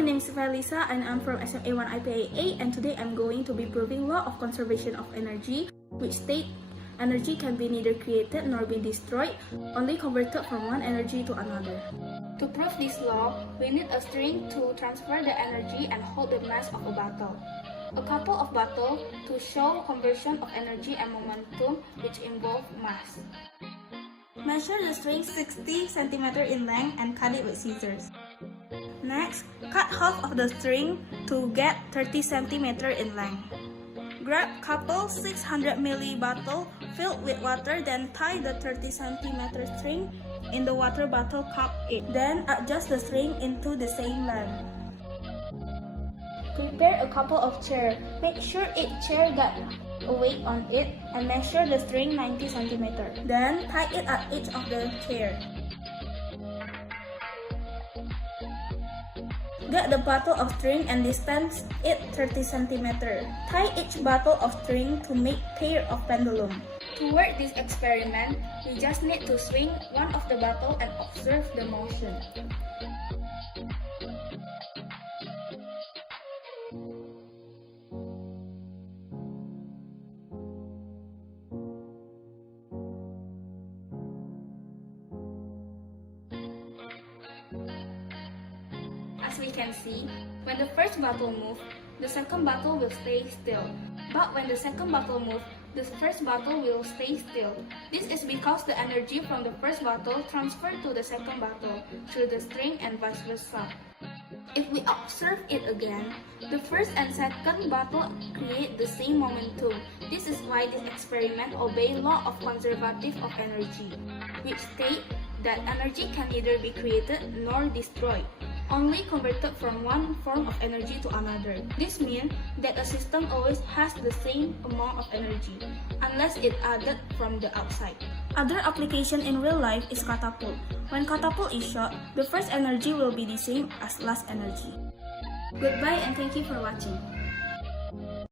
my name is Felisa and I'm from SMA 1 IPA 8, and today I'm going to be proving law of conservation of energy, which state energy can be neither created nor be destroyed, only converted from one energy to another. To prove this law, we need a string to transfer the energy and hold the mass of a bottle. A couple of bottles to show conversion of energy and momentum, which involve mass. Measure the string 60 cm in length and cut it with scissors. Next, cut half of the string to get 30 cm in length. Grab couple 600 ml bottle filled with water, then tie the 30 cm string in the water bottle cup. Then adjust the string into the same length. Prepare a couple of chairs. Make sure each chair got a weight on it and measure the string 90 cm. Then tie it at each of the chair. Get the bottle of string and distance it 30 cm. Tie each bottle of string to make pair of pendulum. To work this experiment, we just need to swing one of the bottle and observe the motion. As we can see, when the first bottle moves, the second bottle will stay still. But when the second bottle moves, the first bottle will stay still. This is because the energy from the first bottle transferred to the second bottle through the string and vice versa. If we observe it again, the first and second bottle create the same momentum. This is why this experiment obeys law of conservative of energy, which state that energy can neither be created nor destroyed, only converted from one form of energy to another. This means that a system always has the same amount of energy, unless it added from the outside. Other application in real life is catapult. When catapult is shot, the first energy will be the same as last energy. Goodbye and thank you for watching.